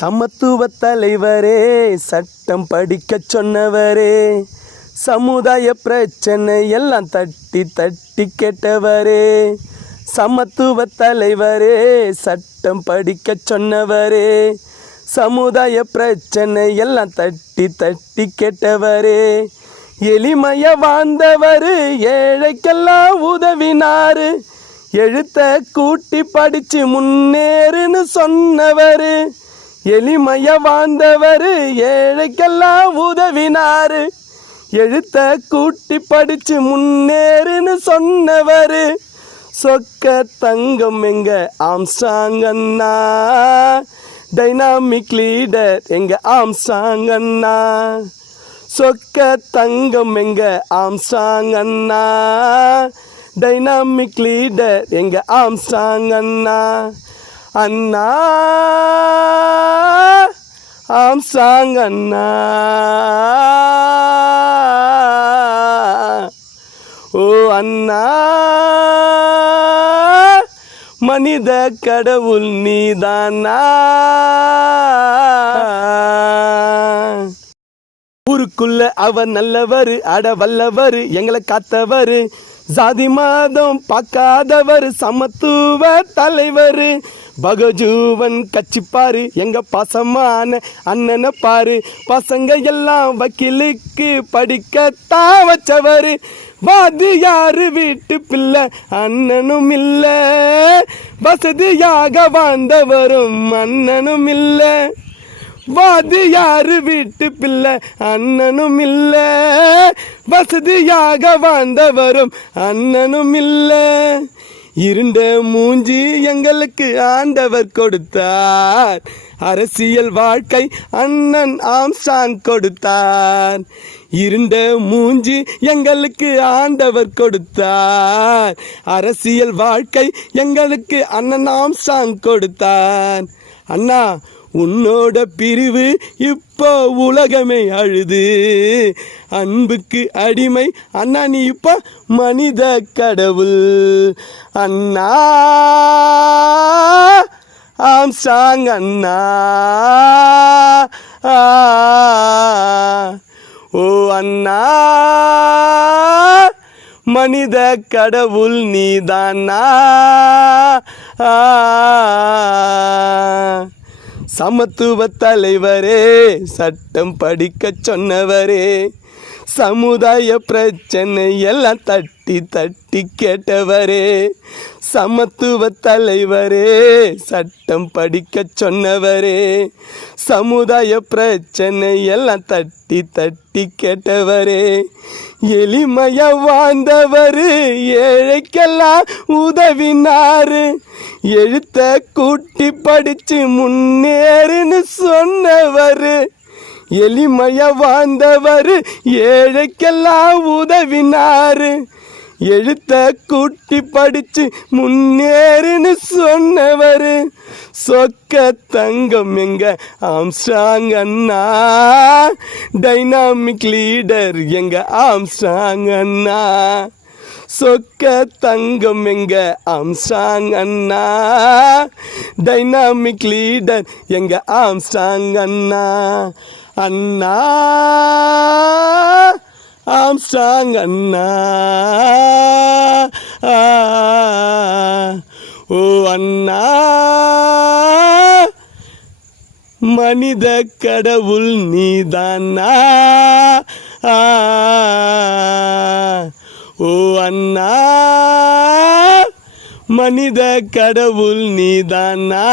சமத்துவ தலைவரே, சட்டம் படிக்க சொன்னவரே, சமுதாய பிரச்சனை எல்லாம் தட்டி தட்டி கேட்டவரே. சமத்துவ தலைவரே, சட்டம் படிக்க சொன்னவரே, சமுதாய பிரச்சனை எல்லாம் தட்டி தட்டி கேட்டவரே. எளிமைய வாழ்ந்தவர், ஏழைக்கெல்லாம் உதவினாரு, எழுத்த கூட்டி படிச்சு முன்னேறுன்னு சொன்னவர். எளிமைய வாழ்ந்தவர், ஏழைக்கெல்லாம் உதவினாரு, எழுத்த கூட்டி படிச்சு முன்னேறுன்னு சொன்னவர். சொக்க தங்கம் எங்க ஆம்ஸ்ட்ராங் அண்ணா, டைனாமிக் லீடர் எங்க ஆம்ஸ்ட்ராங் அண்ணா. சொக்க தங்கம் எங்க ஆம்ஸ்ட்ராங் அண்ணா, டைனாமிக் லீடர் எங்க ஆம்ஸ்ட்ராங் அண்ணா. அண்ணா ஆம்ஸ்ட்ராங் அண்ணா, ஓ அண்ணா, மனித கடவுள் நீதானா. ஊருக்குள்ள அவர் நல்லவர், அட வல்லவர், எங்களை காத்தவர், ஜாதி மாதம் பார்க்காதவர், சமத்துவ தலைவர். பகஜூவன் கட்சி பாரு, எங்க பாசமான அண்ணனை பாரு, பசங்க எல்லாம் வக்கீலுக்கு படிக்கத்தான் வச்சவர். வாதியாரு வீட்டு பிள்ளை அண்ணனும் இல்ல, வசதியாக வாழ்ந்தவரும் அண்ணனும் இல்ல. வாதியாரு வீட்டு பிள்ளை அண்ணனும் இல்ல, வசதியாக வாழ்ந்தவரும் அண்ணனும் இல்ல. இருண்ட மூஞ்சி எங்களுக்கு ஆண்டவர் கொடுத்தார், அரசியல் வாழ்க்கை அண்ணன் ஆம்ஸ்ட்ராங் கொடுத்தார். இருண்ட மூஞ்சி எங்களுக்கு ஆண்டவர் கொடுத்தார், அரசியல் வாழ்க்கை எங்களுக்கு அண்ணன் ஆம்ஸ்ட்ராங் கொடுத்தார். அண்ணா உன்னோட பிரிவு இப்போ உலகமே அழுது, அன்புக்கு அடிமை அண்ணா நீ இப்போ மனித கடவுள். அண்ணா ஆம்ஸ்ட்ராங் அண்ணா, ஓ அண்ணா, மனித கடவுள் நீதானா. சமத்துவ தலைவரே, சட்டம் படிக்க சொன்னவரே, சமுதாய பிரச்சனை எல்லாம் தட்டி தட்டி கேட்டவரே. சமத்துவ தலைவரே, சட்டம் படிக்க சொன்னவரே, சமுதாய பிரச்சனை எல்லாம் தட்டி தட்டி கேட்டவரே. எளிமைய வாழ்ந்தவர், ஏழைக்கெல்லாம் உதவினாரு, எழுத்த கூட்டி படிச்சு முன்னேறுன்னு சொன்னவர். எளிமைய வாழ்ந்தவர், ஏழைக்கெல்லாம் உதவினாரு, எழுத்த கூட்டி படிச்சு முன்னேறுன்னு சொன்னவர். சொக்க தங்கம் எங்க ஆம்ஸ்ட்ராங் அண்ணா, டைனாமிக் லீடர் எங்க ஆம்ஸ்ட்ராங் அண்ணா. சொக்க தங்கம் எங்க ஆம்ஸ்ட்ராங் அண்ணா, டைனாமிக் லீடர் எங்க ஆம்ஸ்ட்ராங் அண்ணா. அண்ணா ஆம்ஸ்ட்ராங் அண்ணா, ஓ அண்ணா, மனித கடவுள் நீதானா. ஓ அண்ணா, மனித கடவுள் நீதானா.